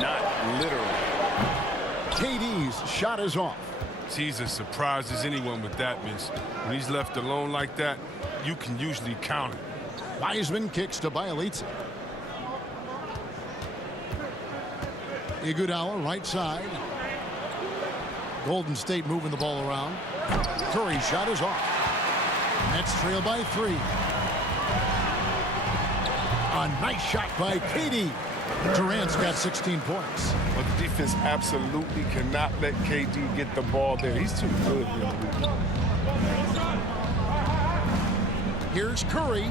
not literally. KD's shot is off. He's as surprised as anyone with that miss. When he's left alone like that, you can usually count it. Wiseman kicks to Bielitsa. Iguodala right side. Golden State moving the ball around. Curry's shot is off. Nets trail by 3. A nice shot by KD. Durant's got 16 points. But the defense absolutely cannot let KD get the ball there. He's too good. Here's Curry.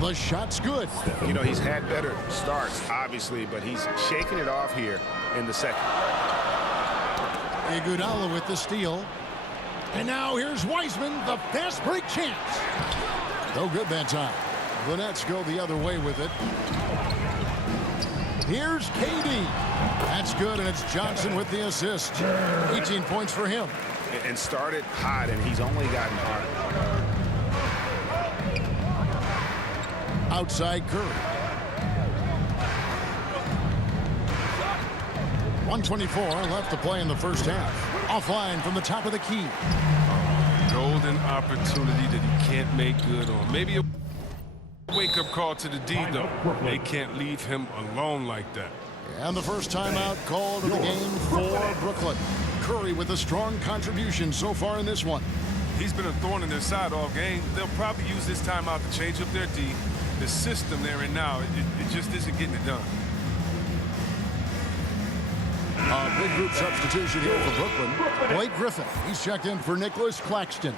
The shot's good. You know, he's had better starts, obviously, but he's shaking it off here in the second. Iguodala with the steal. And now here's Wiseman, the fast break chance. No good that time. The Nets go the other way with it. Here's KD. That's good, and it's Johnson with the assist. 18 points for him. And started hot, and he's only gotten harder. Outside Curry. 1:24 left to play in the first half. Offline from the top of the key. Golden opportunity that he can't make good on. Maybe a wake-up call to the D, though. They can't leave him alone like that. And the first timeout called of the game for Brooklyn. Curry with a strong contribution so far in this one. He's been a thorn in their side all game. They'll probably use this timeout to change up their D. The system they're in now, it just isn't getting it done. A big group substitution here for Brooklyn. Blake Griffin, he's checked in for Nicholas Claxton.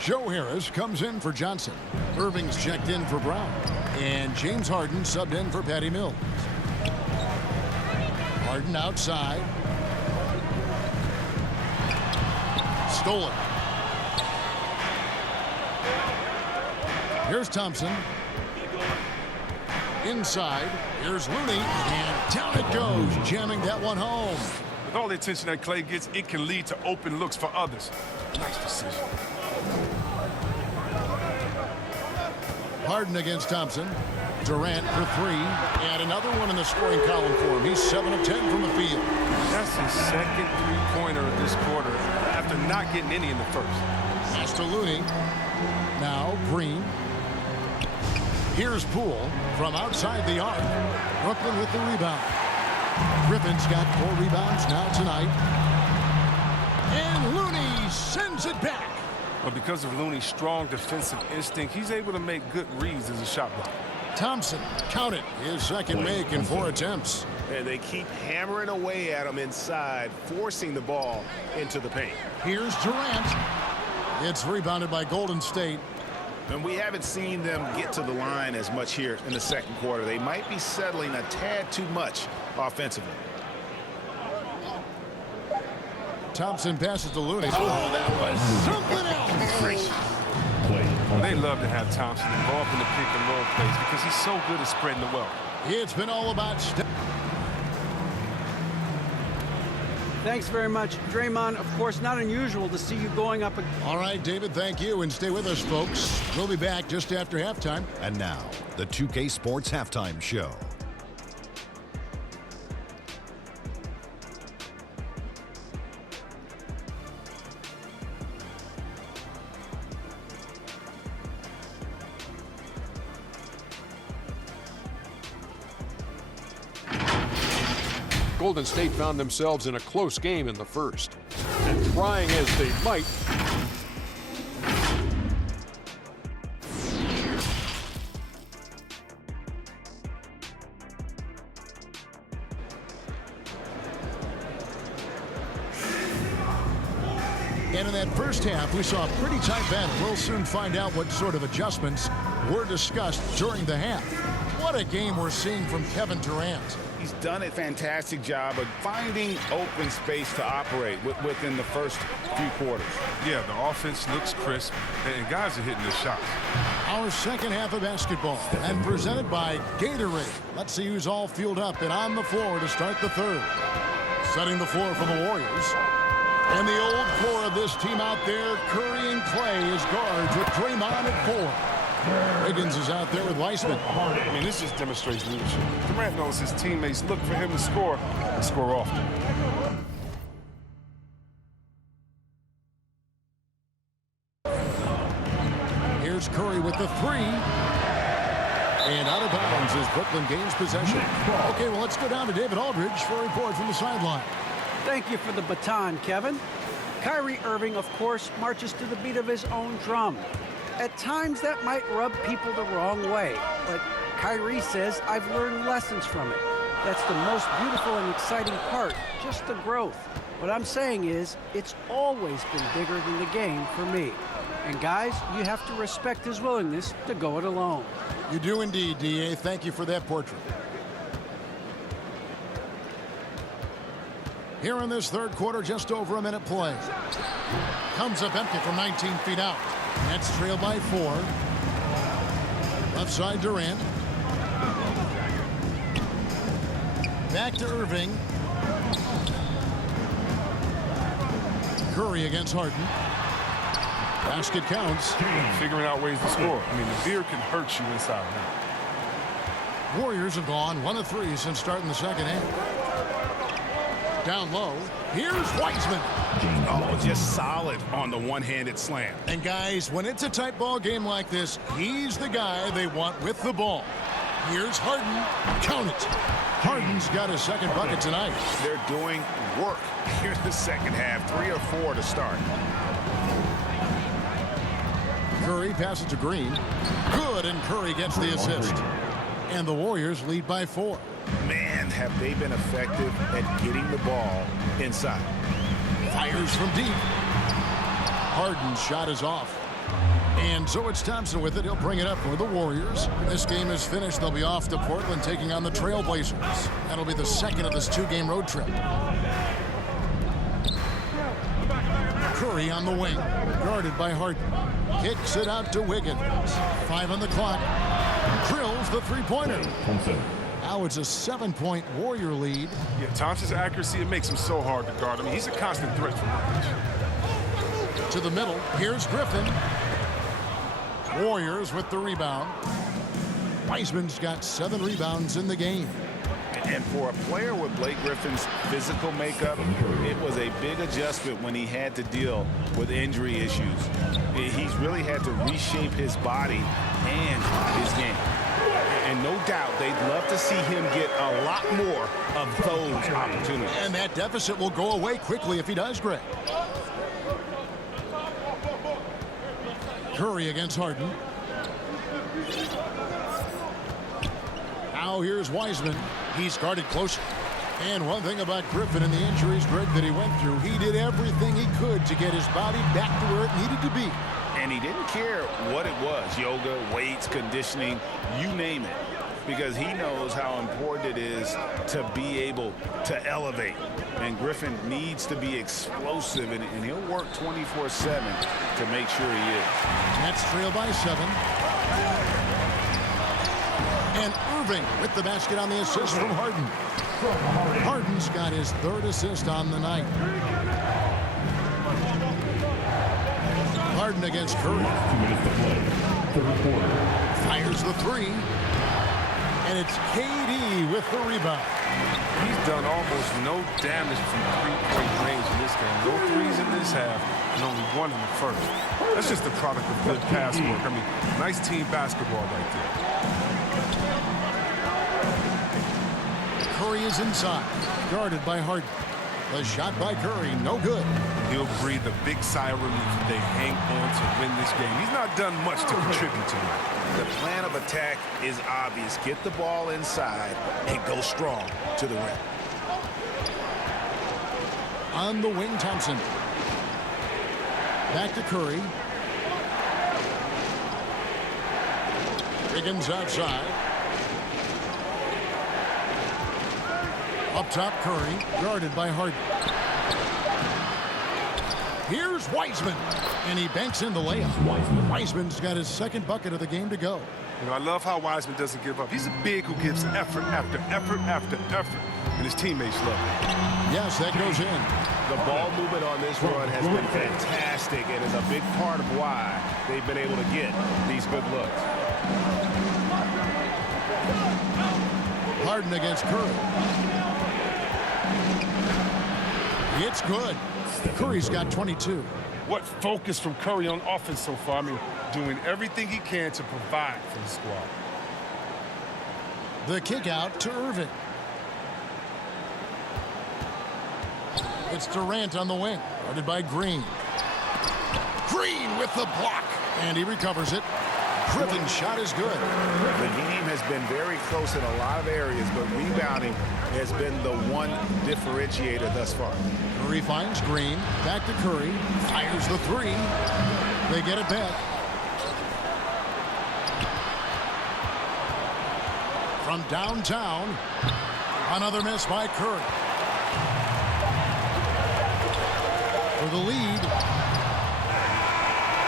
Joe Harris comes in for Johnson. Irving's checked in for Brown. And James Harden subbed in for Patty Mills. Harden outside. Stolen. Here's Thompson. Inside. Here's Looney. And down it goes, jamming that one home. With all the attention that Clay gets, it can lead to open looks for others. Nice decision. Harden against Thompson. Durant for 3. And another one in the scoring column for him. He's 7 of 10 from the field. That's his second three-pointer of this quarter after not getting any in the first. Pass to Looney. Now Green. Here's Poole from outside the arc. Brooklyn with the rebound. Griffin's got 4 rebounds now tonight. And Looney sends it back. But because of Looney's strong defensive instinct, he's able to make good reads as a shot blocker. Thompson, count it, his second make in 4 attempts. And they keep hammering away at him inside, forcing the ball into the paint. Here's Durant. It's rebounded by Golden State. And we haven't seen them get to the line as much here in the second quarter. They might be settling a tad too much offensively. Thompson passes to Looney. Oh, that was something else. Great. They love to have Thompson involved in the pick and roll plays because he's so good at spreading the wealth. It's been all about Thanks very much, Draymond. Of course, not unusual to see you going up. All right, David, thank you. And stay with us, folks. We'll be back just after halftime. And now, the 2K Sports Halftime Show. Golden State found themselves in a close game in the first. And trying as they might, And in that first half, we saw a pretty tight battle. We'll soon find out what sort of adjustments were discussed during the half. What a game we're seeing from Kevin Durant. He's done a fantastic job of finding open space to operate within the first few quarters. Yeah, the offense looks crisp, and guys are hitting their shots. Our second half of basketball, and presented by Gatorade. Let's see who's all fueled up and on the floor to start the third. Setting the floor for the Warriors. And the old core of this team out there, Curry and Clay as guards with Draymond at 4. Wiggins is out there with Weissman. I mean, this just demonstrates leadership. Durant knows his teammates look for him to score and score often. Here's Curry with the three. And out of bounds as Brooklyn gains possession. Okay, well, let's go down to David Aldridge for a report from the sideline. Thank you for the baton, Kevin. Kyrie Irving, of course, marches to the beat of his own drum. At times, that might rub people the wrong way, but Kyrie says, I've learned lessons from it. That's the most beautiful and exciting part, just the growth. What I'm saying is, it's always been bigger than the game for me. And guys, you have to respect his willingness to go it alone. You do indeed, D.A. Thank you for that portrait. Here in this third quarter, just over a minute play. Comes up empty from 19 feet out. Nets trail by 4. Left side Durant. Back to Irving. Curry against Harden. Basket counts. Figuring out ways to score. I mean, the beer can hurt you inside now. Warriors have gone 1 of 3 since starting the second half. Down low. Here's Weissman. Oh, just solid on the one-handed slam. And guys, when it's a tight ball game like this, he's the guy they want with the ball. Here's Harden. Count it. Harden's got his second bucket tonight. They're doing work here in the second half. 3 or 4 to start. Curry passes to Green. Good, and Curry gets the assist. And the Warriors lead by 4. Man, have they been effective at getting the ball inside. Fires from deep. Harden's shot is off. And so it's Thompson with it. He'll bring it up for the Warriors. When this game is finished, they'll be off to Portland taking on the Trailblazers. That'll be the second of this 2-game road trip. Curry on the wing, guarded by Harden. Kicks it out to Wiggins. 5 on the clock. Drills the three-pointer. Now it's a 7-point Warrior lead. Yeah, Thompson's accuracy, it makes him so hard to guard. I mean, he's a constant threat from range. To the middle, here's Griffin. Warriors with the rebound. Weissman's got 7 rebounds in the game. And for a player with Blake Griffin's physical makeup, it was a big adjustment when he had to deal with injury issues. He's really had to reshape his body and his game. And no doubt they'd love to see him get a lot more of those opportunities. And that deficit will go away quickly if he does, Greg. Curry against Harden. Now here's Weissman. He's guarded closer. And one thing about Griffin and the injuries, Greg, that he went through, he did everything he could to get his body back to where it needed to be. And he didn't care what it was, yoga, weights, conditioning, you name it, because he knows how important it is to be able to elevate. And Griffin needs to be explosive, and he'll work 24/7 to make sure he is. Nets trail by 7. And Irving with the basket on the assist from Harden. Harden's got his 3rd assist on the night. Harden against Curry. 2 minutes to play. Third quarter. Fires the 3. And it's KD with the rebound. He's done almost no damage from three-point range in this game. No threes in this half, and only 1 in the first. That's just the product of good pass work. I mean, nice team basketball right there. Curry is inside, guarded by Harden. The shot by Curry, no good. He'll breathe a big sigh of relief if they hang on to win this game. He's not done much to contribute to it. The plan of attack is obvious. Get the ball inside and go strong to the rim. On the wing, Thompson. Back to Curry. Wiggins outside. Up top, Curry, guarded by Harden. Here's Weissman, and he banks in the layup. Weissman's got his 2nd bucket of the game to go. You know, I love how Wiseman doesn't give up. He's a big who gives effort after effort after effort, and his teammates love it. Yes, that goes in. The ball movement on this run has been fantastic and is a big part of why they've been able to get these good looks. Harden against Curry. It's good. Curry's got 22. What focus from Curry on offense so far. I mean, doing everything he can to provide for the squad. The kick out to Irving. It's Durant on the wing, guarded by Green. Green with the block, and he recovers it. Griffin's shot is good. The game has been very close in a lot of areas, but rebounding has been the one differentiator thus far. Curry finds Green, back to Curry, fires the three. They get it back. From downtown, another miss by Curry. For the lead.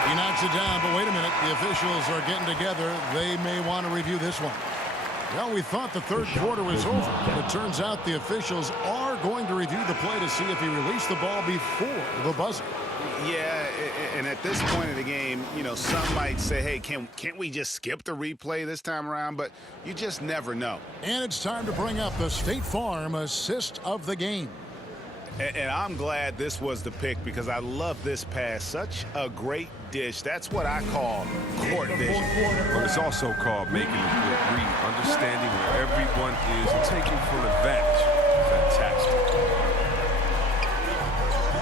He knocks it down, but wait a minute. The officials are getting together. They may want to review this one. Well, we thought the third quarter was over, but it turns out the officials are going to review the play to see if he released the ball before the buzzer. Yeah, and at this point in the game, you know, some might say, hey, can't we just skip the replay this time around? But you just never know. And it's time to bring up the State Farm assist of the game. And I'm glad this was the pick because I love this pass. Such a great dish. That's what I call court vision. But it's also called making a good read, understanding where everyone is and taking full advantage. Fantastic.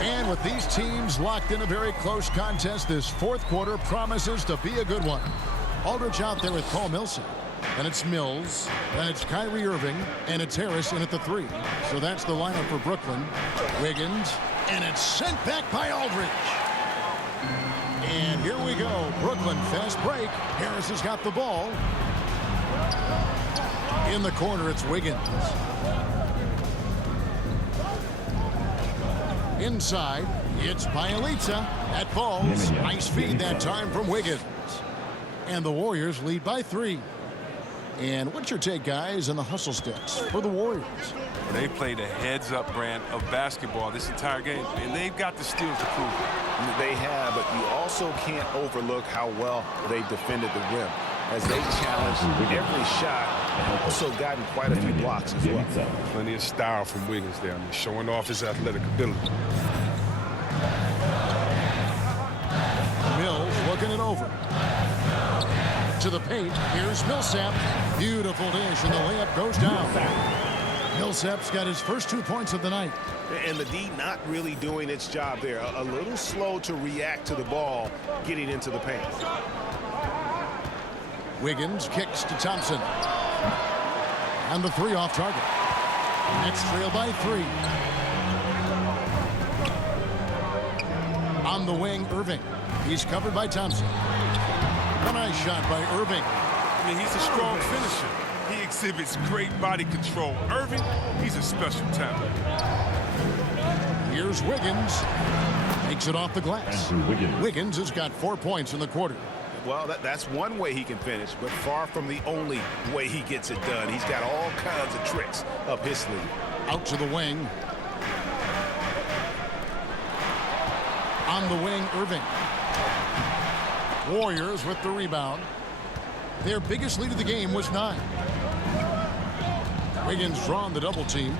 And with these teams locked in a very close contest, this fourth quarter promises to be a good one. Aldridge out there with Paul Millsap. Then it's Mills, then it's Kyrie Irving, and it's Harris in at the three. So that's the lineup for Brooklyn. Wiggins, and it's sent back by Aldridge. And here we go. Brooklyn, fast break. Harris has got the ball. In the corner, it's Wiggins. Inside, it's Bielitsa. That falls. Nice feed that time from Wiggins. And the Warriors lead by 3. And what's your take, guys, on the hustle steps for the Warriors? They played a heads-up brand of basketball this entire game, and they've got the steals to prove it. They have, but you also can't overlook how well they defended the rim. As they challenged every shot, also gotten quite a few blocks as well. Plenty of style from Wiggins there, showing off his athletic ability. Mills looking it over. To the paint, here's Millsap. Beautiful dish, and the layup goes down. Millsap's got his first 2 points of the night. And the D not really doing its job there. A little slow to react to the ball getting into the paint. Wiggins kicks to Thompson. And the three off target. Nets trail by 3. On the wing, Irving. He's covered by Thompson. A nice shot by Irving. I mean, he's a strong finisher. He exhibits great body control. Irving, he's a special talent. Here's Wiggins. Takes it off the glass. Wiggins has got 4 points in the quarter. Well, that's one way he can finish, but far from the only way he gets it done. He's got all kinds of tricks up his sleeve. Out to the wing. On the wing, Irving. Warriors with the rebound. Their biggest lead of the game was 9. Wiggins drawn the double team.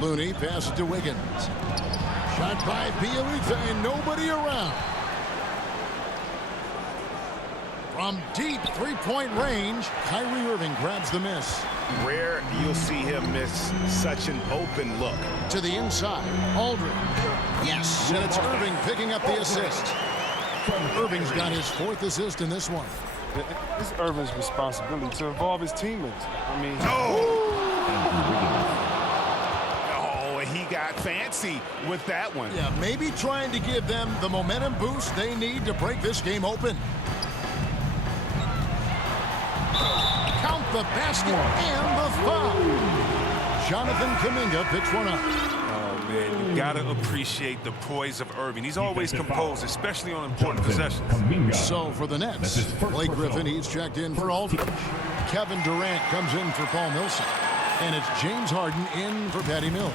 Looney passes to Wiggins. Shot by Bielitsa and nobody around. From deep three-point range, Kyrie Irving grabs the miss. Rare you'll see him miss such an open look. To the inside, Aldridge. Yes, and it's Irving picking up the assist. Irving's got his 4th assist in this one. It's Irving's responsibility to involve his teammates. I mean, Oh, he got fancy with that one. Yeah, maybe trying to give them the momentum boost they need to break this game open. Count the basket and the foul. Jonathan Kuminga picks one up. oh, man, you got to appreciate the poise of Irving. He's always composed, especially on important possessions. So for the Nets, Blake Griffin, he's checked in for Aldridge. Kevin Durant comes in for Paul Millsap. And it's James Harden in for Patty Mills.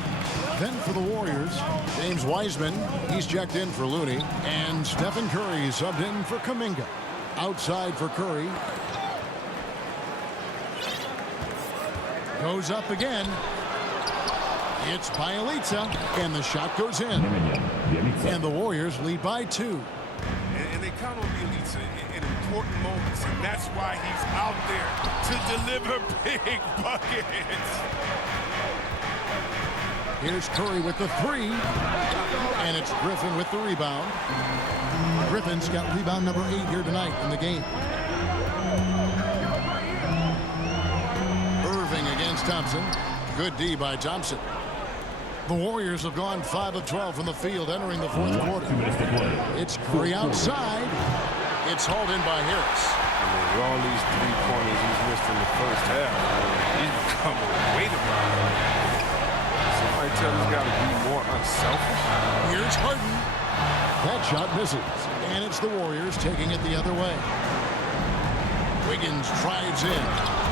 Then for the Warriors, James Wiseman, he's checked in for Looney. And Stephen Curry subbed in for Kuminga. Outside for Curry. Goes up again. It's Bielitsa, and the shot goes in. And the Warriors lead by 2. And they count on Bielitsa in important moments, and that's why he's out there to deliver big buckets. Here's Curry with the 3, and it's Griffin with the rebound. Griffin's got rebound number 8 here tonight in the game. Irving against Thompson. Good D by Thompson. The Warriors have gone 5 of 12 from the field entering the fourth quarter. It's Curry outside. It's hauled in by Harris. I mean, with all these three-pointers he's missed in the first half, he's becoming a weight around. Somebody tell he's got to be more unselfish. Here's Harden. That shot misses. And it's the Warriors taking it the other way. Wiggins drives in.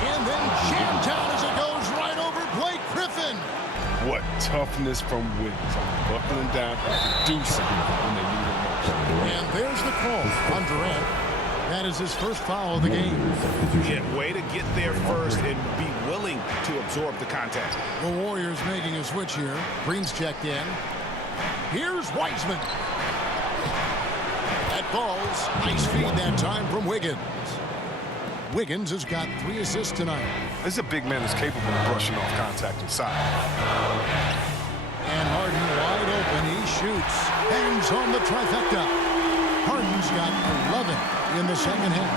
And then jammed down as it goes right over Blake Griffin. What toughness from Wiggins. Buckling down, producing when they need it most. And there's the call on Durant. That is his first foul of the game. Yeah, way to get there first and be willing to absorb the contact. The Warriors making a switch here. Green's checked in. Here's Wiseman. That falls. Nice feed that time from Wiggins. Wiggins has got 3 assists tonight. This is a big man that's capable of brushing off contact inside. And Harden wide open. He shoots. Hangs on the trifecta. Harden's got 11 in the second half.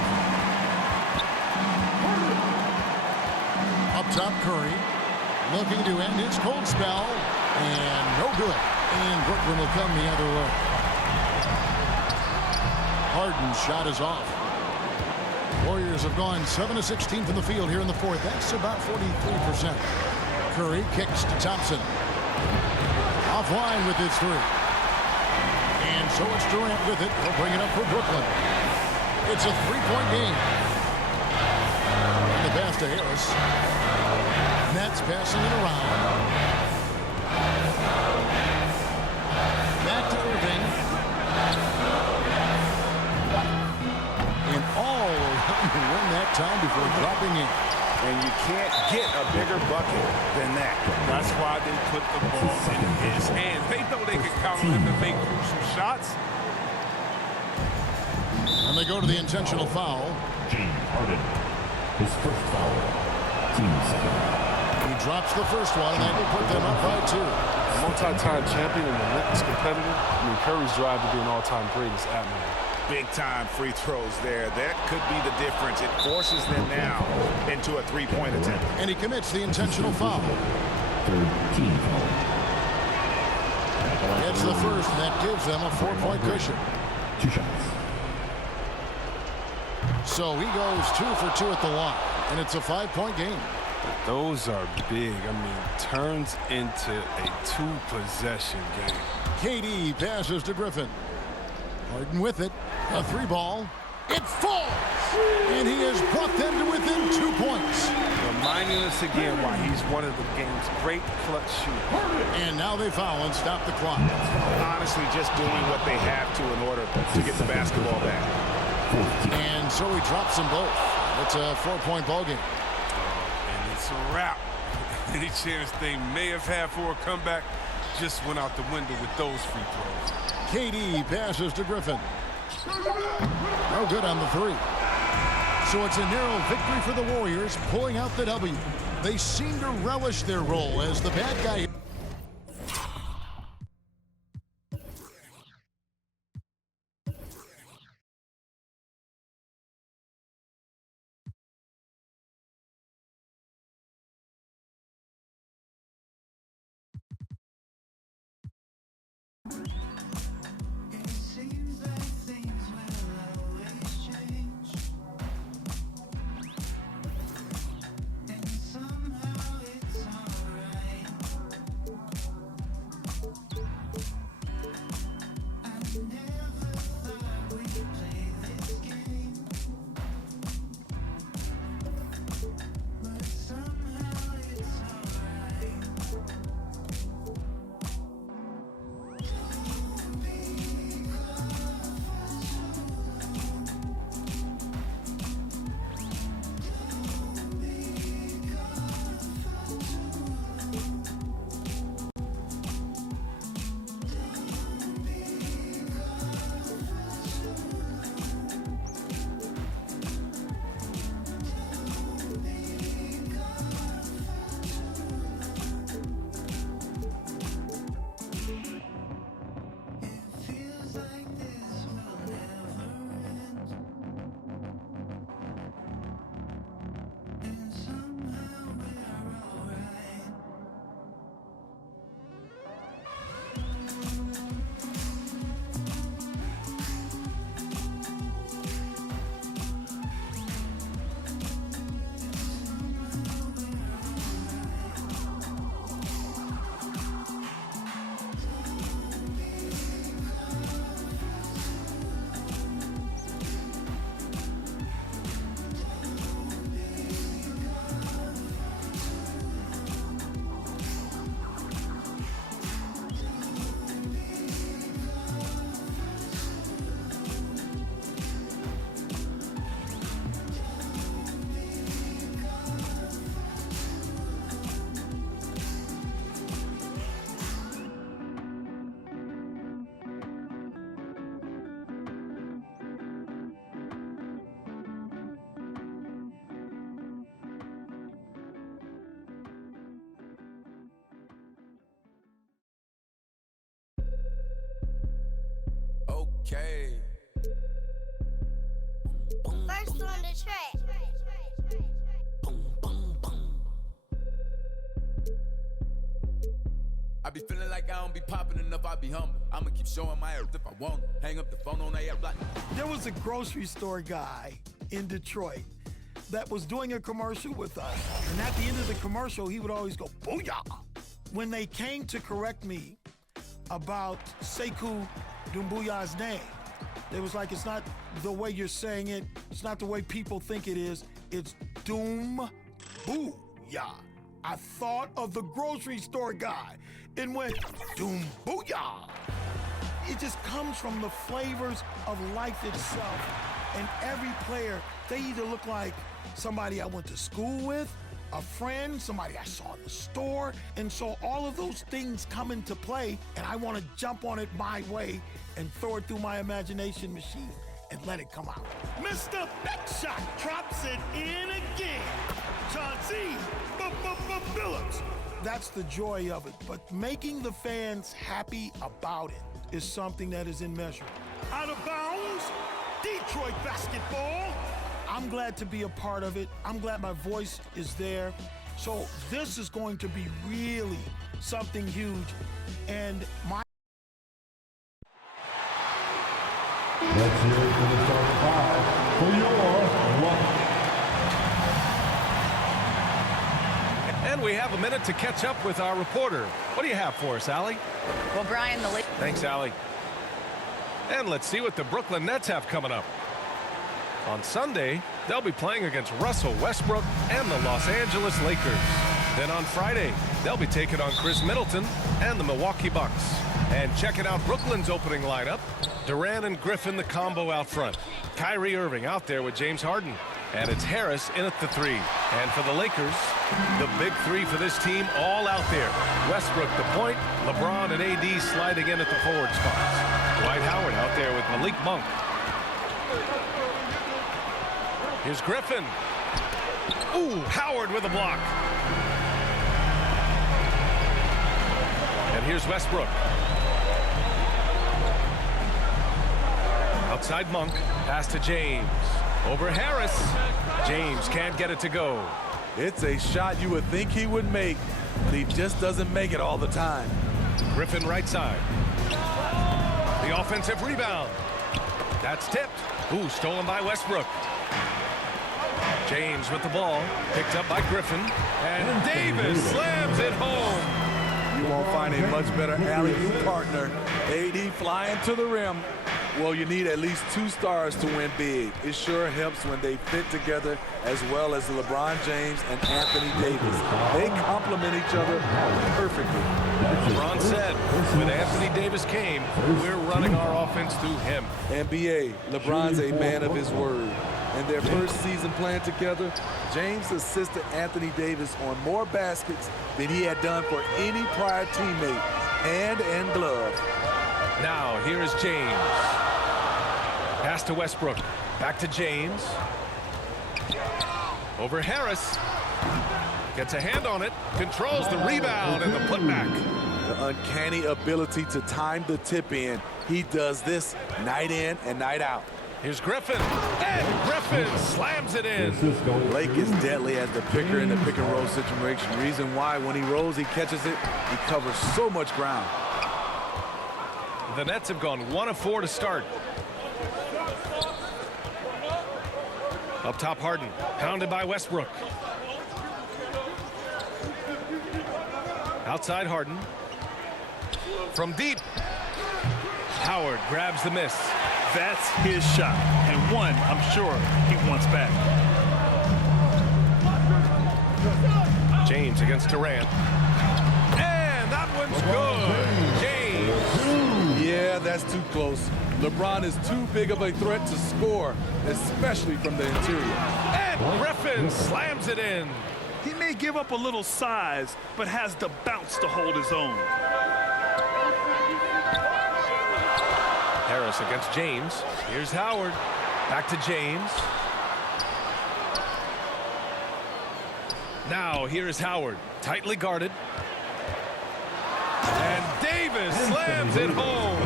Up top, Curry. Looking to end his cold spell. And no good. And Brooklyn will come the other way. Harden's shot is off. Warriors have gone 7 of 16 from the field here in the fourth. That's about 43%. Curry kicks to Thompson. Offline with his 3. And so it's Durant with it. He'll bring it up for Brooklyn. It's a 3-point game. The pass to Harris. Nets passing it around. Back to Irving. And all around the rim that time before dropping in. And you can't get a bigger bucket than that. That's why they put the ball in his hands. They know they can count on him to make crucial shots. And they go to the intentional foul. James Harden. His first foul. Team second. He drops the first one, and that will put them up by 2. A multi-time champion and a Olympics competitor. I mean, Curry's drive to be an all-time greatest athlete. Big-time free throws there. That could be the difference. It forces them now into a 3-point attempt. And he commits the intentional foul. Third team foul. It's the first, and that gives them a 4-point cushion. 2 shots. So he goes 2 for 2 at the line, and it's a 5-point game. Those are big. I mean, turns into a 2-possession game. KD passes to Griffin. Harden with it. A 3-ball. It falls! And he has brought them to within 2 points. Reminding us again why he's one of the game's great clutch shooters. And now they foul and stop the clock. Honestly, just doing what they have to in order to get the basketball back. And so he drops them both. It's a 4-point ball game. And it's a wrap. Any chance they may have had for a comeback just went out the window with those free throws. KD passes to Griffin. No good on the 3. So it's a narrow victory for the Warriors, pulling out the W. They seem to relish their role as the bad guy. Okay. First on the track. I be feeling like I don't be popping enough, I be humble. I'ma keep showing my earth if I want it. Hang up the phone on that block. There was a grocery store guy in Detroit that was doing a commercial with us. And at the end of the commercial, he would always go, booyah. When they came to correct me about Sekou Doumbouya's name, they was like, it's not the way you're saying it. It's not the way people think it is. It's Doumbouya. I thought of the grocery store guy and went, Doumbouya. It just comes from the flavors of life itself. And every player, they either look like somebody I went to school with, a friend, somebody I saw in the store. And so all of those things come into play, and I want to jump on it my way and throw it through my imagination machine and let it come out. Mr. Big Shot drops it in again. Chauncey Billups. That's the joy of it. But making the fans happy about it is something that is immeasurable. Out of bounds, Detroit basketball. I'm glad to be a part of it. I'm glad my voice is there. So this is going to be really something huge. And my... Let's hear it for the starting five for your one. And we have a minute to catch up with our reporter. What do you have for us, Allie? Well, Brian, Thanks, Allie. And let's see what the Brooklyn Nets have coming up. On Sunday, they'll be playing against Russell Westbrook and the Los Angeles Lakers. Then on Friday, they'll be taking on Chris Middleton and the Milwaukee Bucks. And checking out Brooklyn's opening lineup, Durant and Griffin the combo out front. Kyrie Irving out there with James Harden. And it's Harris in at the three. And for the Lakers, the big three for this team all out there. Westbrook the point, LeBron and AD sliding in at the forward spots. Dwight Howard out there with Malik Monk. Here's Griffin. Ooh, Howard with a block. And here's Westbrook. Outside Monk, pass to James. Over Harris. James can't get it to go. It's a shot you would think he would make, but he just doesn't make it all the time. Griffin right side. The offensive rebound. That's tipped. Ooh, stolen by Westbrook. James with the ball, picked up by Griffin, and Davis slams it home. You won't find a much better alley-oop partner. AD flying to the rim. Well, you need at least two stars to win big. It sure helps when they fit together, as well as LeBron James and Anthony Davis. They complement each other perfectly. LeBron said, when Anthony Davis came, we're running our offense through him. NBA, LeBron's a man of his word. In their first season playing together, James assisted Anthony Davis on more baskets than he had done for any prior teammate, hand and glove. Now, here is James. Pass to Westbrook. Back to James. Over Harris. Gets a hand on it. Controls the rebound and the putback. The uncanny ability to time the tip in. He does this night in and night out. Here's Griffin. And Griffin slams it in. Blake is deadly as the picker in the pick and roll situation. Reason why when he rolls, he catches it. He covers so much ground. The Nets have gone 1 of 4 to start. Up top, Harden, pounded by Westbrook. Outside Harden. From deep. Howard grabs the miss. That's his shot, and one I'm sure he wants back. James against Durant. And that one's good. James. Yeah, that's too close. LeBron is too big of a threat to score, especially from the interior. And Griffin slams it in. He may give up a little size, but has the bounce to hold his own. Harris against James. Here's Howard. Back to James. Now here is Howard. Tightly guarded. And Davis slams slams it home.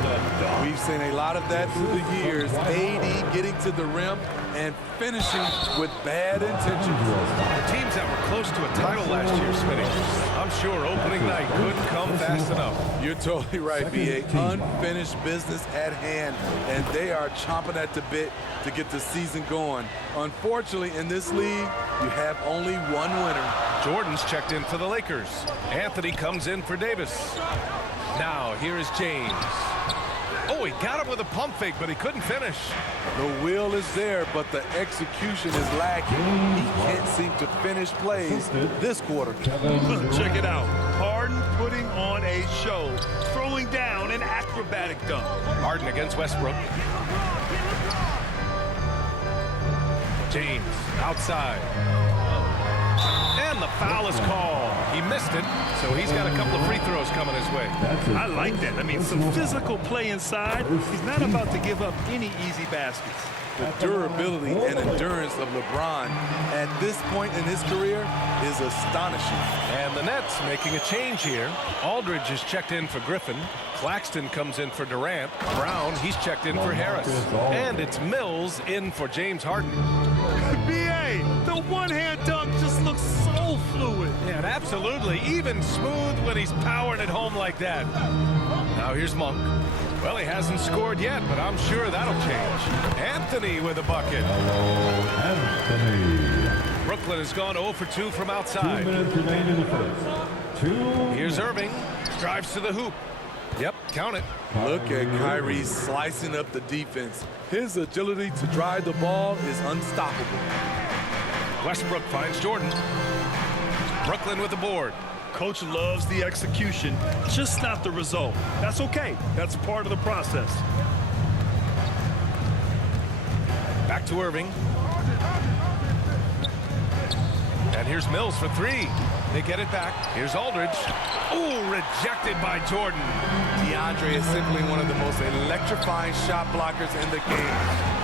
We've seen a lot of that through the years. AD getting to the rim and finishing with bad intentions. The teams that were close to a title last year, Smitty, I'm sure opening night couldn't come fast enough. You're totally right, B.A. Unfinished business at hand, and they are chomping at the bit to get the season going. Unfortunately, in this league, you have only one winner. Jordan's checked in for the Lakers. Anthony comes in for Davis. Now, here is James. Oh, he got him with a pump fake, but he couldn't finish. The will is there, but the execution is lacking. He can't seem to finish plays this quarter. Check it out. Harden putting on a show, throwing down an acrobatic dunk. Harden against Westbrook. James outside. And the foul is called. He missed it, so he's got a couple of free throws coming his way. I like that. I mean, some physical play inside. He's not about to give up any easy baskets. The durability and endurance of LeBron at this point in his career is astonishing. And the Nets making a change here. Aldridge is checked in for Griffin. Claxton comes in for Durant. Brown, he's checked in for Harris. And it's Mills in for James Harden. B.A., the one-hand dunk just looks so fluid. Yeah, absolutely. Even smooth when he's powering it home like that. Now here's Monk. Well, he hasn't scored yet, but I'm sure that'll change. Anthony with a bucket. Anthony. Brooklyn has gone 0 for 2 from outside. 2 minutes remain in the first. Here's Irving. Drives to the hoop. Yep, count it. Look at Kyrie slicing up the defense. His agility to drive the ball is unstoppable. Westbrook finds Jordan. Brooklyn with the board. Coach loves the execution, just not the result. That's okay. That's part of the process. Back to Irving. And here's Mills for 3. They get it back. Here's Aldridge. Ooh, rejected by Jordan. DeAndre is simply one of the most electrifying shot blockers in the game.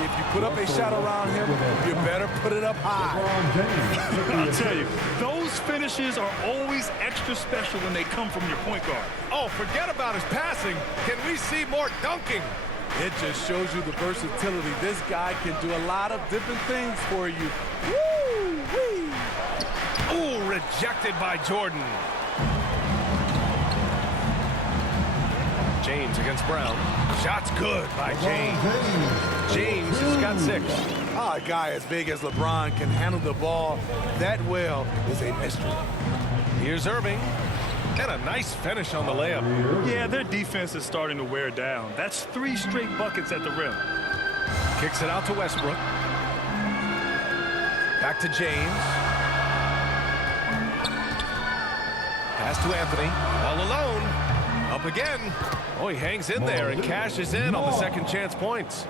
If you put up a shot around him, you better put it up high. I'll tell you, those finishes are always extra special when they come from your point guard. Oh, forget about his passing. Can we see more dunking? It just shows you the versatility. This guy can do a lot of different things for you. Woo-wee. Ooh, rejected by Jordan. James against Brown. Shot's good by James. James has got 6. A guy as big as LeBron can handle the ball that well is a mystery. Here's Irving. And a nice finish on the layup. Yeah, their defense is starting to wear down. That's 3 straight buckets at the rim. Kicks it out to Westbrook. Back to James. Pass to Anthony. All alone. Up again. Oh, he hangs in there and cashes in on the second chance points.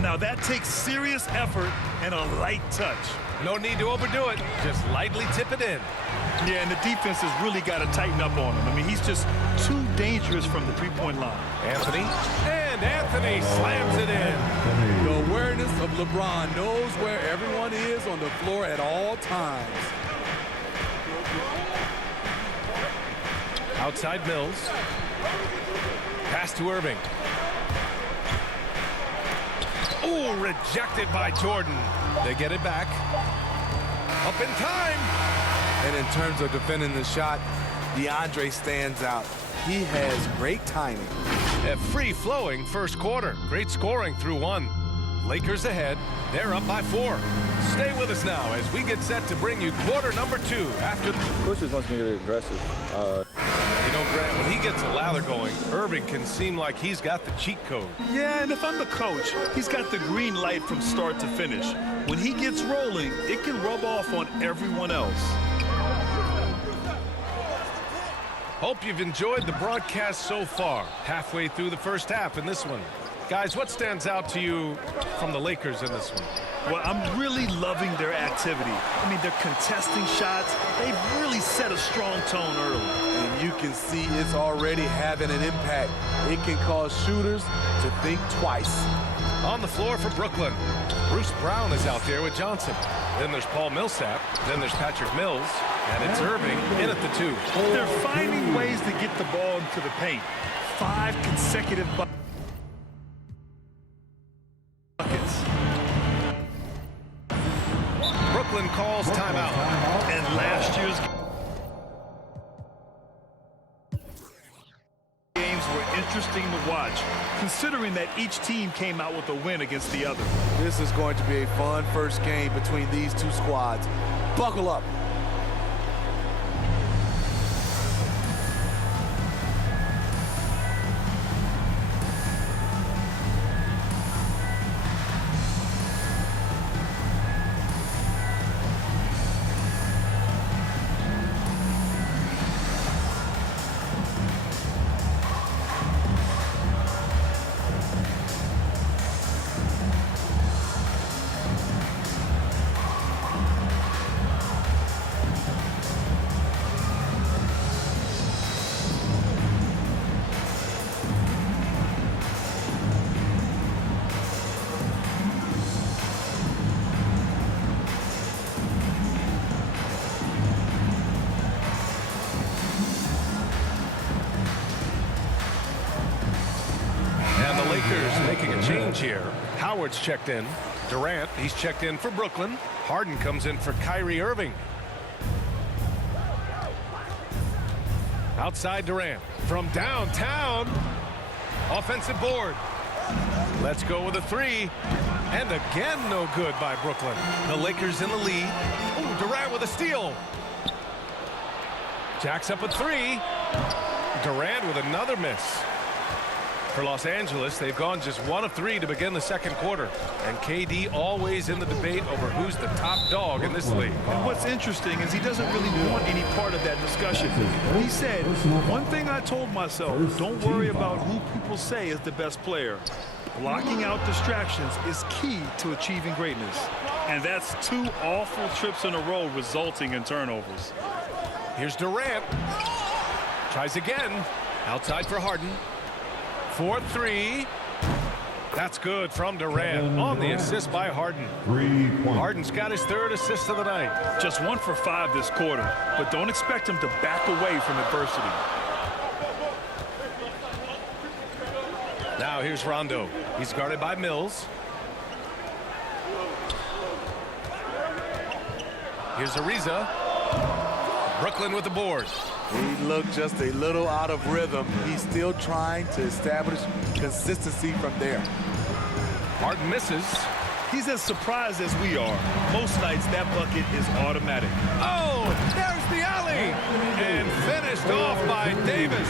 Now that takes serious effort and a light touch. No need to overdo it. Just lightly tip it in. Yeah, and the defense has really got to tighten up on him. I mean, he's just too dangerous from the three-point line. Anthony. And Anthony slams it in. The awareness of LeBron knows where everyone is on the floor at all times. Outside Mills. Pass to Irving. Ooh, rejected by Jordan. They get it back. Up in time. And in terms of defending the shot, DeAndre stands out. He has great timing. A free-flowing first quarter. Great scoring through 1. Lakers ahead. They're up by 4. Stay with us now as we get set to bring you quarter number 2 after. Coach just wants me to get aggressive. You know, Grant, when he gets a lather going, Irving can seem like he's got the cheat code. Yeah, and if I'm the coach, he's got the green light from start to finish. When he gets rolling, it can rub off on everyone else. Hope you've enjoyed the broadcast so far. Halfway through the first half in this one. Guys, what stands out to you from the Lakers in this one? Well, I'm really loving their activity. I mean, they're contesting shots. They've really set a strong tone early. And you can see it's already having an impact. It can cause shooters to think twice. On the floor for Brooklyn, Bruce Brown is out there with Johnson. Then there's Paul Millsap. Then there's Patrick Mills. And it's Irving in at the 2. They're finding ways to get the ball into the paint. 5 consecutive buckets. Brooklyn calls timeout. And last year's games were interesting to watch, considering that each team came out with a win against the other. This is going to be a fun first game between these two squads. Buckle up. Making a change here. Howard's checked in. Durant, he's checked in for Brooklyn. Harden comes in for Kyrie Irving. Outside Durant. From downtown. Offensive board. Let's go with a 3. And again, no good by Brooklyn. The Lakers in the lead. Ooh, Durant with a steal. Jacks up a 3. Durant with another miss. For Los Angeles, they've gone just 1 of 3 to begin the second quarter. And KD always in the debate over who's the top dog in this league. And what's interesting is he doesn't really want any part of that discussion. He said, one thing I told myself, don't worry about who people say is the best player. Blocking out distractions is key to achieving greatness. And that's 2 awful trips in a row resulting in turnovers. Here's Durant. Tries again. Outside for Harden. 4-3. That's good from Durant on the assist by Harden. Harden's got his 3rd assist of the night. Just 1 for 5 this quarter, but don't expect him to back away from adversity. Now here's Rondo. He's guarded by Mills. Here's Ariza. Brooklyn with the board. He looked just a little out of rhythm. He's still trying to establish consistency from there. Harden misses. He's as surprised as we are. Most nights that bucket is automatic. Oh, there's the alley. And finished off by Davis.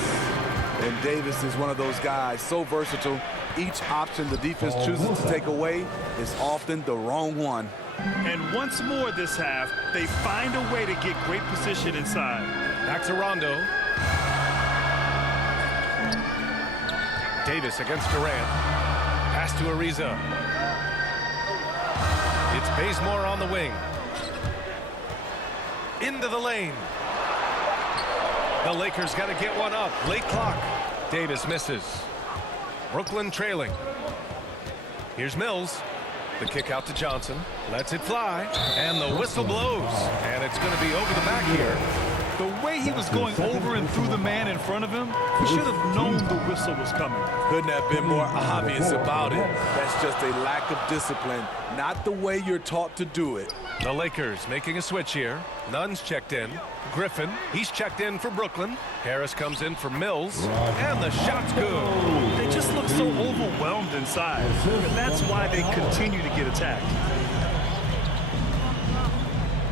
And Davis is one of those guys, so versatile. Each option the defense chooses to take away is often the wrong one. And once more this half, they find a way to get great position inside. Back to Rondo. Davis against Durant. Pass to Ariza. It's Bazemore on the wing. Into the lane. The Lakers got to get one up. Late clock. Davis misses. Brooklyn trailing. Here's Mills. The kick out to Johnson. Lets it fly. And the whistle blows. And it's going to be over the back here. The way he was going over and through the man in front of him, he should have known the whistle was coming. Couldn't have been more obvious about it. That's just a lack of discipline, not the way you're taught to do it. The Lakers making a switch here. Nunn's checked in. Griffin, he's checked in for Brooklyn. Harris comes in for Mills. And the shot's good. They just look so overwhelmed inside. And that's why they continue to get attacked.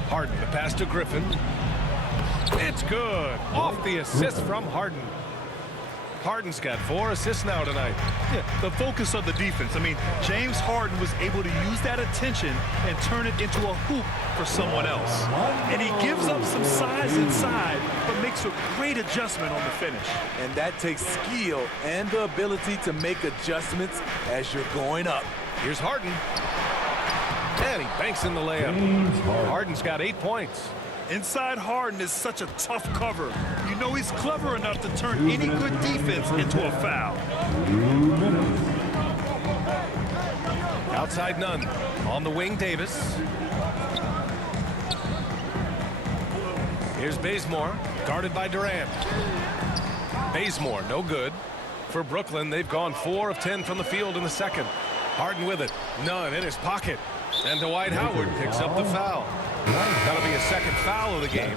Harden, the pass to Griffin. It's good. Off the assist from Harden. Harden's got 4 assists now tonight. Yeah, the focus of the defense. I mean, James Harden was able to use that attention and turn it into a hoop for someone else. And he gives up some size inside, but makes a great adjustment on the finish. And that takes skill and the ability to make adjustments as you're going up. Here's Harden. And he banks in the layup. Harden's got 8 points. Inside Harden is such a tough cover. You know he's clever enough to turn any good defense into a foul. Outside Nunn. On the wing, Davis. Here's Bazemore, guarded by Durant. Bazemore, no good. For Brooklyn, they've gone 4 of 10 from the field in the second. Harden with it. None in his pocket. And Dwight Howard picks up the foul. That'll be his second foul of the game.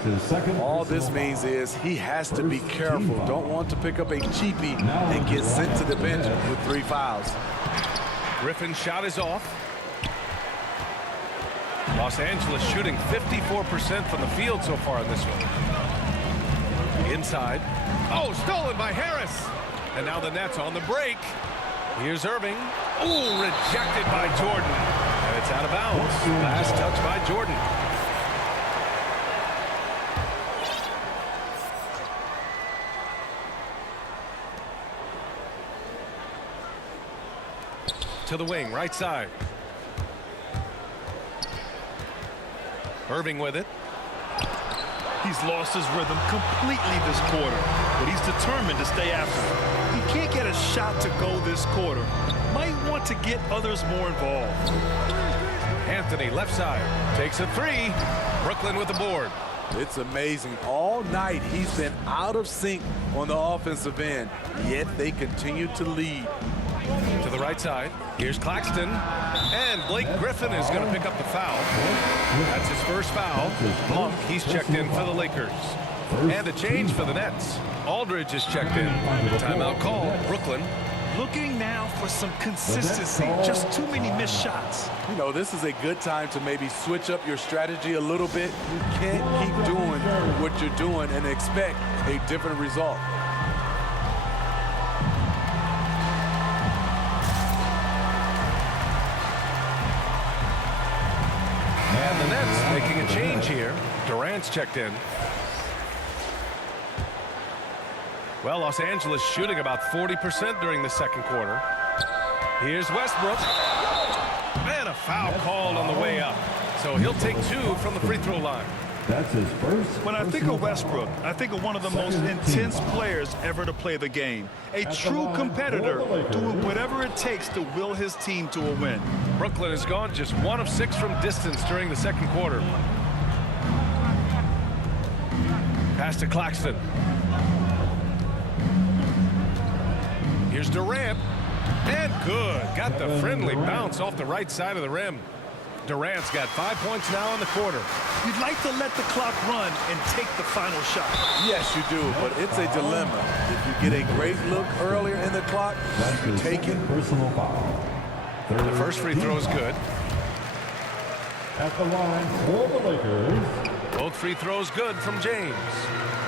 All this means is he has to be careful. Don't want to pick up a cheapie and get sent to the bench with 3 fouls. Griffin's shot is off. Los Angeles shooting 54% from the field so far in this one. Inside. Oh, stolen by Harris. And now the Nets on the break. Here's Irving. Ooh, rejected by Jordan. And it's out of bounds. Last touch by Jordan. To the wing, right side. Irving with it. He's lost his rhythm completely this quarter, but he's determined to stay after it. He can't get a shot to go this quarter. Might want to get others more involved. Anthony, left side, takes a 3. Brooklyn with the board. It's amazing. All night he's been out of sync on the offensive end, yet they continue to lead. To the right side. Here's Claxton. And Blake Griffin is going to pick up the foul. That's his first foul. Monk, he's checked in for the Lakers. And a change for the Nets. Aldridge is checked in. Timeout call, Brooklyn. Looking now for some consistency. Just too many missed shots. You know, this is a good time to maybe switch up your strategy a little bit. You can't keep doing what you're doing and expect a different result. And the Nets making a change here. Durant's checked in. Well, Los Angeles shooting about 40% during the second quarter. Here's Westbrook. And a foul called on the way up. So he'll take 2 from the free throw line. That's his first. When I think of Westbrook, I think of one of the most intense players ever to play the game. A true competitor doing whatever it takes to will his team to a win. Brooklyn has gone just 1 of 6 from distance during the second quarter. Pass to Claxton. Here's Durant. And good. Got the friendly bounce off the right side of the rim. Durant's got 5 points now in the quarter. You'd like to let the clock run and take the final shot. Yes, you do, but it's a dilemma. If you get a great look earlier in the clock, you take it. Personal foul. The first free throw is good. At the line for the Lakers. Both free throws good from James.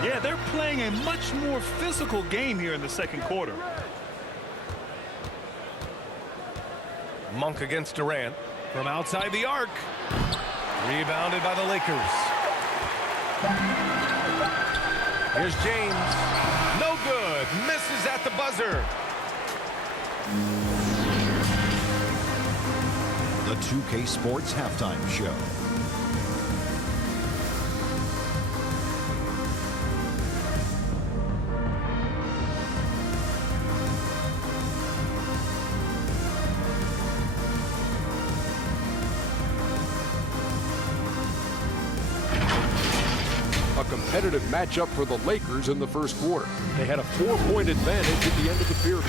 Yeah, they're playing a much more physical game here in the second quarter. Monk against Durant from outside the arc. Rebounded by the Lakers. Here's James. No good. Misses at the buzzer. The 2K Sports Halftime Show. Competitive matchup for the Lakers in the first quarter. They had a 4-point advantage at the end of the period.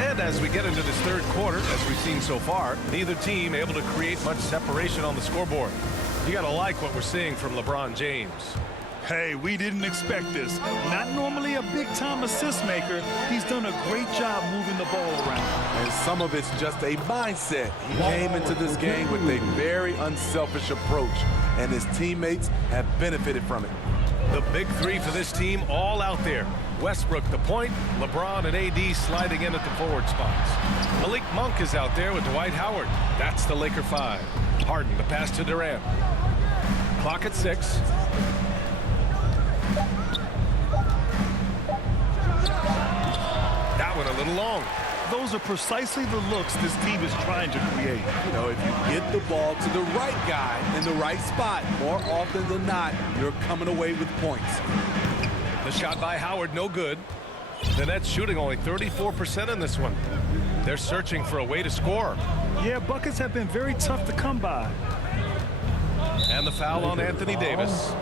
And as we get into this third quarter, as we've seen so far, neither team able to create much separation on the scoreboard. You got to like what we're seeing from LeBron James. Hey, we didn't expect this. Not normally a big-time assist maker. He's done a great job moving the ball around. And some of it's just a mindset. He came into this game with a very unselfish approach, and his teammates have benefited from it. The big 3 for this team all out there. Westbrook the point, LeBron and AD sliding in at the forward spots. Malik Monk is out there with Dwight Howard. That's the Laker 5. Harden the pass to Durant. Clock at 6. That one a little long. Those are precisely the looks this team is trying to create. You know, if you get the ball to the right guy in the right spot, more often than not, you're coming away with points. The shot by Howard, no good. The Nets shooting only 34% in this one. They're searching for a way to score. Yeah, buckets have been very tough to come by. And the foul on Anthony Davis.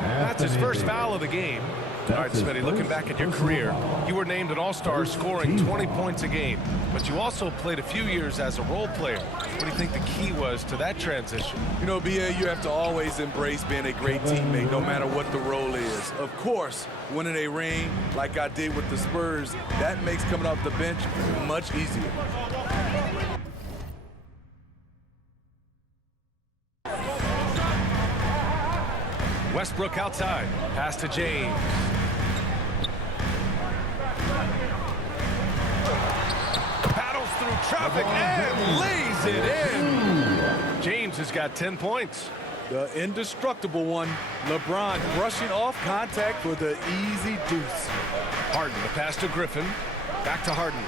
That's his first foul of the game. All right, Smitty, looking back at your career, you were named an All-Star scoring 20 points a game, but you also played a few years as a role player. What do you think the key was to that transition? You know, B.A., you have to always embrace being a great teammate, no matter what the role is. Of course, winning a ring like I did with the Spurs, that makes coming off the bench much easier. Westbrook outside. Pass to James. Paddles through traffic and lays it in. James has got 10 points. The indestructible one, LeBron brushing off contact for the easy deuce. Harden, the pass to Griffin. Back to Harden.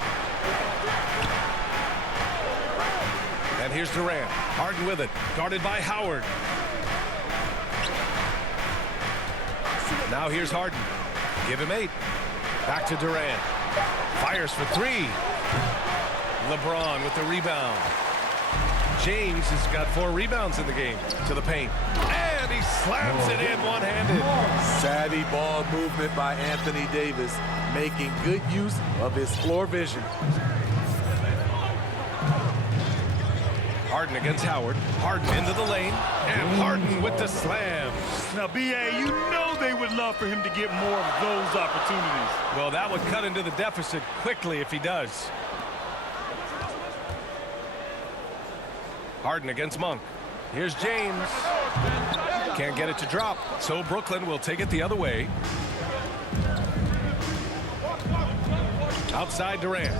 And here's Durant. Harden with it. Guarded by Howard. Now here's Harden. Give him 8. Back to Durant. Fires for 3. LeBron with the rebound. James has got 4 rebounds in the game. To the paint. And he slams it in one-handed. Savvy ball movement by Anthony Davis, making good use of his floor vision. Harden against Howard. Harden into the lane. And Harden with the slam. Now, B.A., you know they would love for him to get more of those opportunities. Well, that would cut into the deficit quickly if he does. Harden against Monk. Here's James. Can't get it to drop. So Brooklyn will take it the other way. Outside Durant.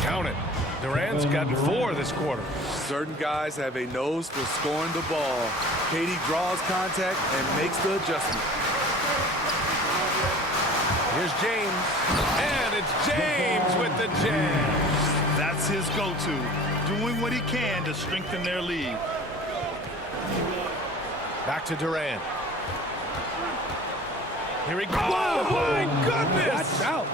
Count it. Durant's gotten 4 this quarter. Certain guys have a nose for scoring the ball. KD draws contact and makes the adjustment. Here's James. And it's James with the jam. That's his go-to, doing what he can to strengthen their lead. Back to Durant. Here he goes. Oh, my goodness. Watch out.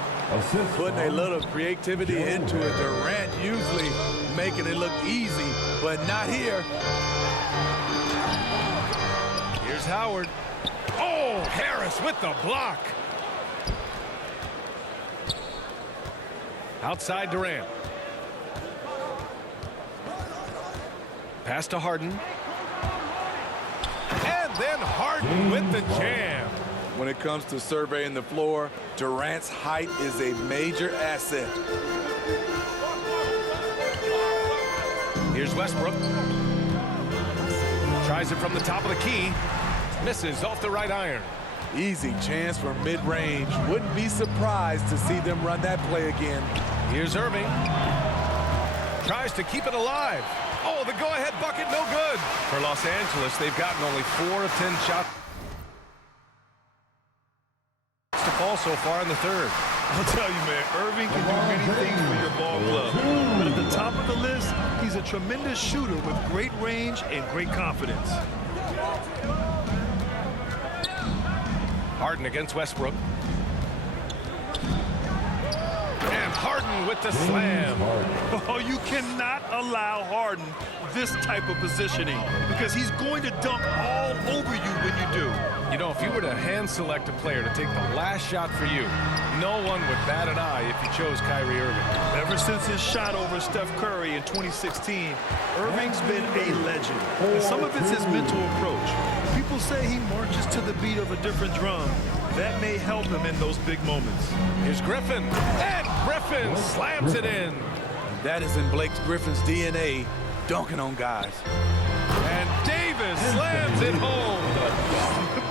Putting a little creativity into it. Durant usually making it look easy, but not here. Here's Howard. Oh, Harris with the block. Outside Durant. Pass to Harden. And then Harden with the jam. When it comes to surveying the floor, Durant's height is a major asset. Here's Westbrook. Tries it from the top of the key. Misses off the right iron. Easy chance for mid-range. Wouldn't be surprised to see them run that play again. Here's Irving. Tries to keep it alive. Oh, the go-ahead bucket, no good. For Los Angeles, they've gotten only 4 of 10 shots to fall so far in the third. I'll tell you, man, Irving can do many things for your ball club. But at the top of the list, he's a tremendous shooter with great range and great confidence. Harden against Westbrook. And Harden with the slam. Oh, you cannot allow Harden this type of positioning because he's going to dunk all over you when you do. You know, if you were to hand select a player to take the last shot for you, no one would bat an eye if you chose Kyrie Irving. Ever since his shot over Steph Curry in 2016, Irving's been a legend. And some of it's his mental approach. People say he marches to the beat of a different drum. That may help him in those big moments. Here's Griffin. And Griffin slams it in. That is in Blake Griffin's DNA, dunking on guys. And Davis slams it home.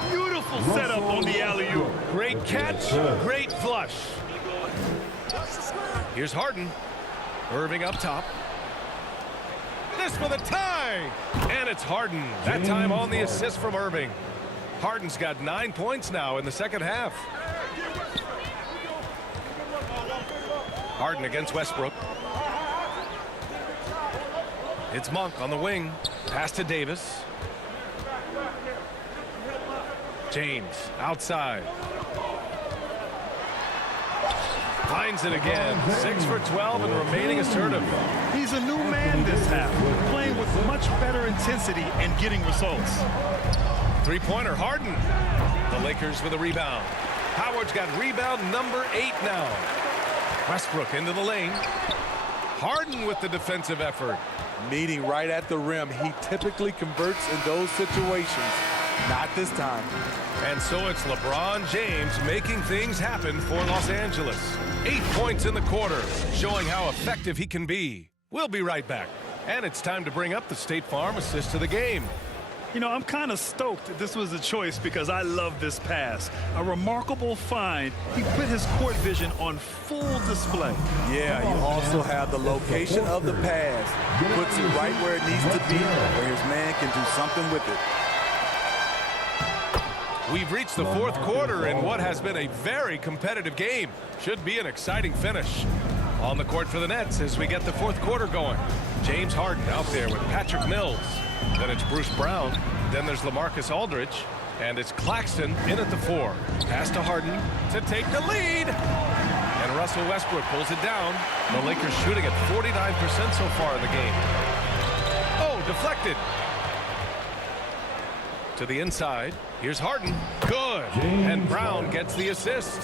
Beautiful setup on the alley-oop. Great catch, great flush. Here's Harden. Irving up top. This for the tie. And it's Harden. That time on the assist from Irving. Harden's got 9 points now in the second half. Harden against Westbrook. It's Monk on the wing. Pass to Davis. James outside. Finds it again. 6 for 12 and remaining assertive. He's a new man this half, playing with much better intensity and getting results. Three-pointer, Harden. The Lakers with a rebound. Howard's got rebound number 8 now. Westbrook into the lane. Harden with the defensive effort. Meeting right at the rim. He typically converts in those situations. Not this time. And so it's LeBron James making things happen for Los Angeles. 8 points in the quarter, showing how effective he can be. We'll be right back. And it's time to bring up the State Farm assist to the game. You know, I'm kind of stoked that this was a choice because I love this pass. A remarkable find. He put his court vision on full display. Yeah, you also have the location of the pass. Puts it right where it needs to be, where his man can do something with it. We've reached the fourth quarter in what has been a very competitive game. Should be an exciting finish. On the court for the Nets as we get the fourth quarter going. James Harden out there with Patrick Mills. Then it's Bruce Brown. Then there's LaMarcus Aldridge. And it's Claxton in at the 4. Pass to Harden to take the lead. And Russell Westbrook pulls it down. The Lakers shooting at 49% so far in the game. Oh, deflected. To the inside. Here's Harden. Good. And Brown gets the assist.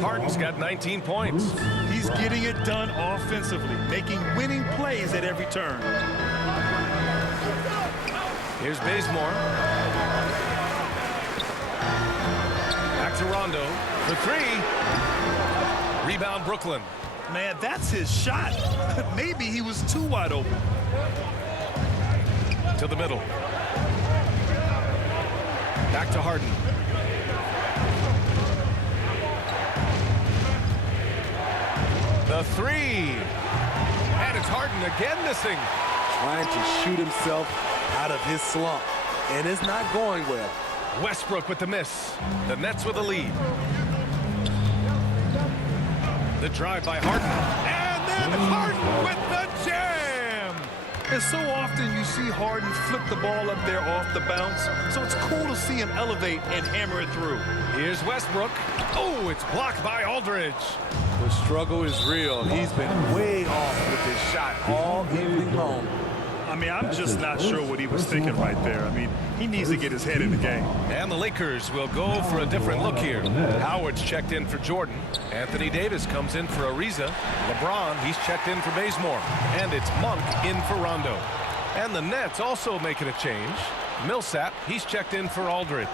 Harden's got 19 points. He's getting it done offensively, making winning plays at every turn. Here's Bazemore. Back to Rondo for 3. Rebound Brooklyn. Man, that's his shot. Maybe he was too wide open. To the middle. Back to Harden. The 3. And it's Harden again missing. Trying to shoot himself out of his slump. And it's not going well. Westbrook with the miss. The Nets with a lead. The drive by Harden. And then Harden with the jam. And so often you see Harden flip the ball up there off the bounce. So it's cool to see him elevate and hammer it through. Here's Westbrook. Oh, it's blocked by Aldridge. The struggle is real. He's been way off with his shot all evening long. I mean, I'm just not sure what he was thinking right there. I mean, he needs to get his head in the game. And the Lakers will go for a different look here. Howard's checked in for Jordan. Anthony Davis comes in for Ariza. LeBron, he's checked in for Bazemore. And it's Monk in for Rondo. And the Nets also making a change. Millsap, he's checked in for Aldridge.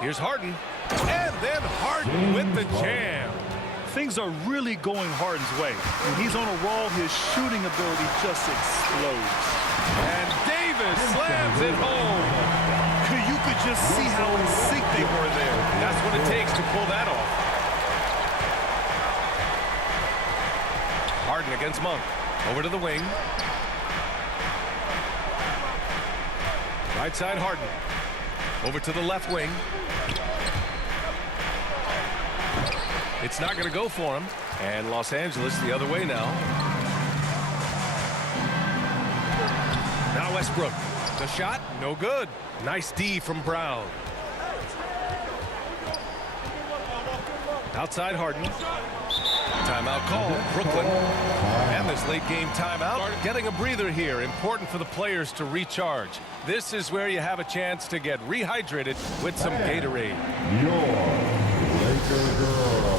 Here's Harden. And then Harden with the jam. Things are really going Harden's way. When he's on a roll, his shooting ability just explodes. And Davis slams it home. You could just see how in sync they were there. That's what it takes to pull that off. Harden against Monk. Over to the wing. Right side Harden. Over to the left wing. It's not going to go for him. And Los Angeles the other way now. Now Westbrook. The shot, no good. Nice D from Brown. Outside Harden. Timeout called, Brooklyn. And this late game timeout, getting a breather here. Important for the players to recharge. This is where you have a chance to get rehydrated with some Gatorade. Your Laker girl.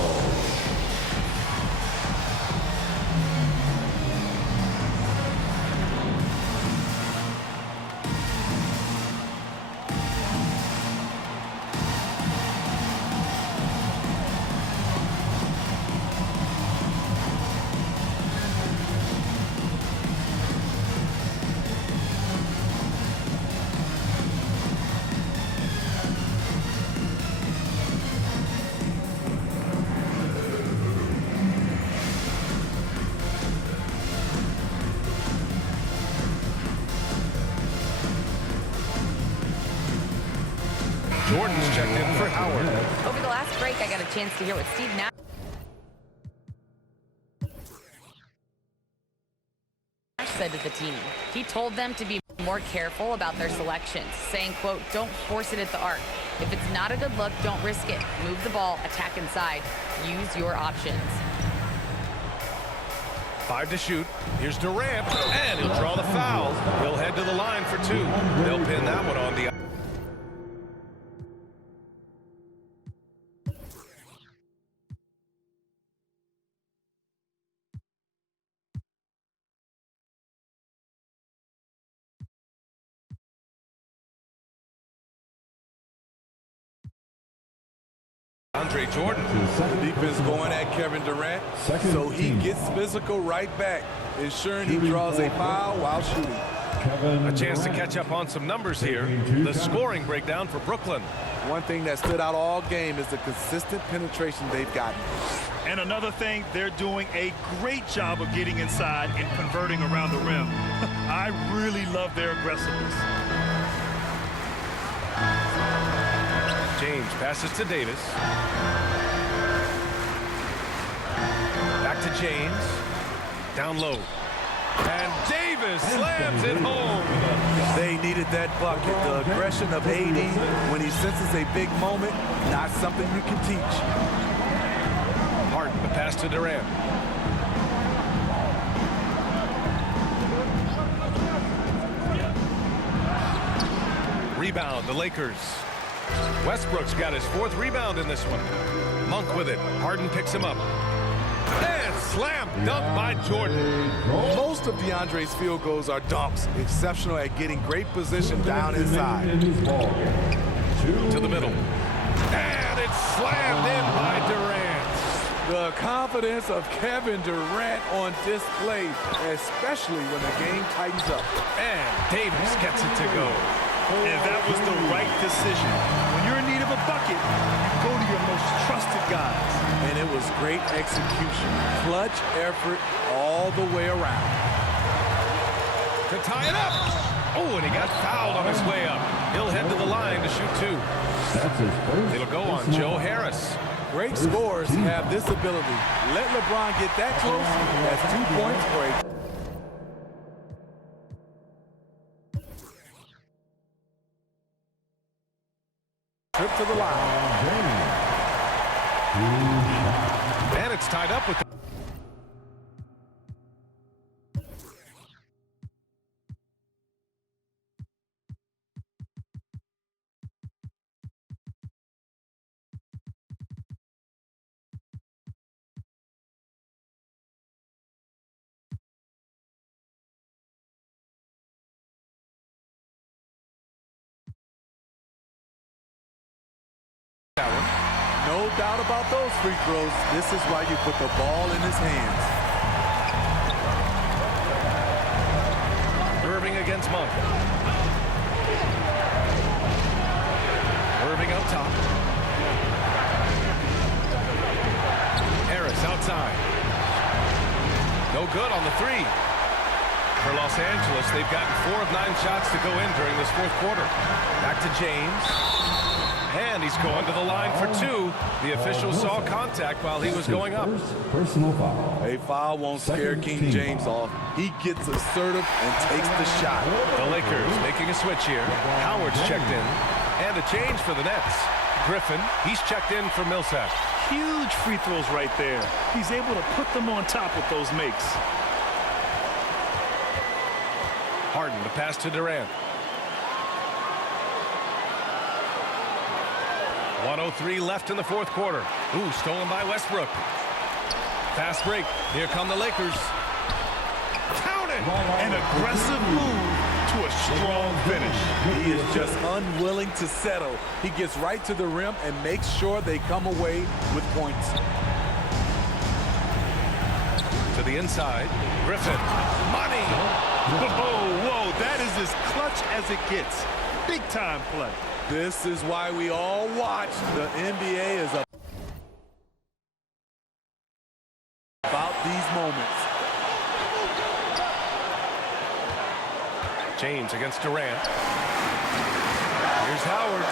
Jordan's checked in for Howard. Over the last break, I got a chance to hear what Steve Nash said to the team. He told them to be more careful about their selections, saying, quote, don't force it at the arc. If it's not a good look, don't risk it. Move the ball, attack inside. Use your options. 5 to shoot. Here's Durant, and he'll draw the foul. He'll head to the line for 2. They'll pin that one on the... Andre Jordan. The defense going at Kevin Durant, so he gets physical right back, ensuring he draws a foul while shooting. A chance to catch up on some numbers here. The scoring breakdown for Brooklyn. One thing that stood out all game is the consistent penetration they've gotten. And another thing, they're doing a great job of getting inside and converting around the rim. I really love their aggressiveness. James passes to Davis. Back to James. Down low. And Davis slams it home. They needed that bucket. The aggression of AD when he senses a big moment, not something you can teach. Harden, the pass to Durant. Rebound, the Lakers. Westbrook's got his 4th rebound in this one. Monk with it. Harden picks him up. And slam dunk by Jordan. Most of DeAndre's field goals are dunks. Exceptional at getting great position down inside. To the middle. And it's slammed in by Durant. The confidence of Kevin Durant on display, especially when the game tightens up. And Davis gets it to go. And that was the right decision. When you're in need of a bucket, you go to your most trusted guys. And it was great execution. Clutch effort all the way around. To tie it up. Oh, and he got fouled on his way up. He'll head to the line to shoot 2. It'll go on Joe Harris. Great scorers have this ability. Let LeBron get that close. That's 2 points for a trip to the line. And it's tied up with the... No doubt about those free throws. This is why you put the ball in his hands. Irving against Monk. Irving up top. Harris outside. No good on the 3. For Los Angeles, they've gotten 4 of 9 shots to go in during this 4th quarter. Back to James. And he's going to the line for 2. The official saw contact while he was going up. Personal foul. A foul won't scare King James off. He gets assertive and takes the shot. The Lakers making a switch here. Howard's checked in. And a change for the Nets. Griffin, he's checked in for Millsap. Huge free throws right there. He's able to put them on top with those makes. Harden, the pass to Durant. 1:03 left in the 4th quarter. Ooh, stolen by Westbrook. Fast break. Here come the Lakers. Count it! An aggressive move to a strong finish. He is just unwilling to settle. He gets right to the rim and makes sure they come away with points. To the inside. Griffin. Money! Whoa, that is as clutch as it gets. Big time play. This is why we all watch. The NBA is about these moments. James against Durant. Here's Howard.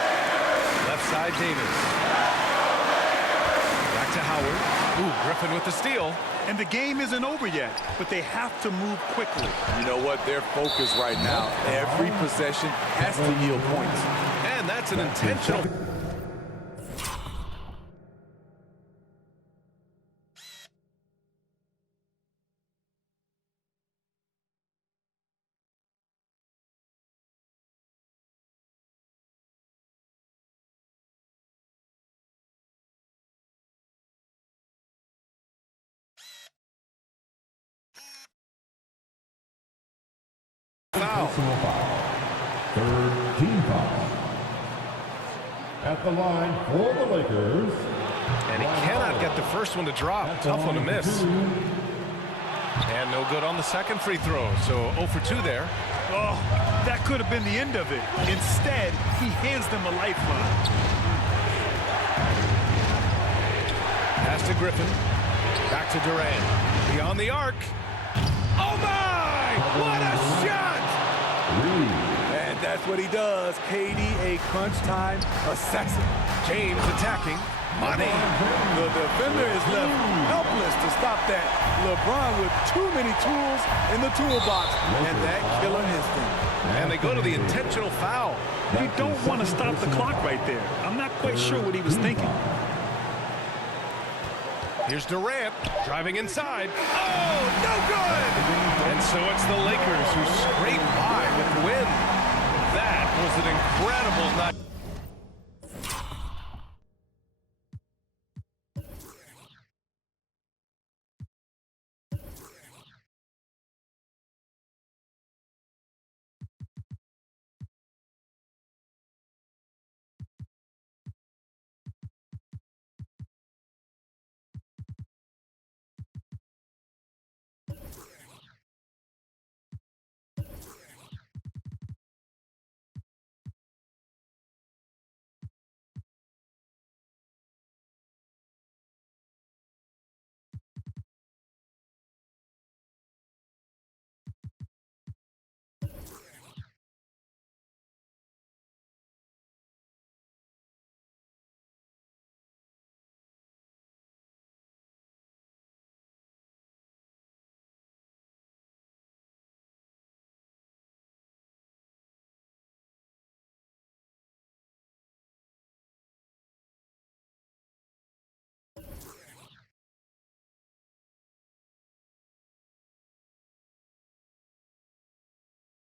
Left side Davis. Back to Howard. Howard. Ooh, Griffin with the steal. And the game isn't over yet, but they have to move quickly. You know what? They're focused right now. Every possession has to yield points. And that's an intentional. Foul. Third team foul. At the line for the Lakers. And he cannot get the first one to drop. Tough one to miss. And no good on the second free throw. So 0 for 2 there. Oh, that could have been the end of it. Instead, he hands them a lifeline. Pass to Griffin. Back to Durant. Beyond the arc. Oh my! What a shot! And that's what he does. KD, a crunch time assassin. James attacking. Money. The defender is left helpless to stop that. LeBron with too many tools in the toolbox. And that killer instinct. And they go to the intentional foul. You don't want to stop the clock right there. I'm not quite sure what he was thinking. Here's Durant driving inside. Oh, no good! And so it's the Lakers who scrape by with the win. That was an incredible night.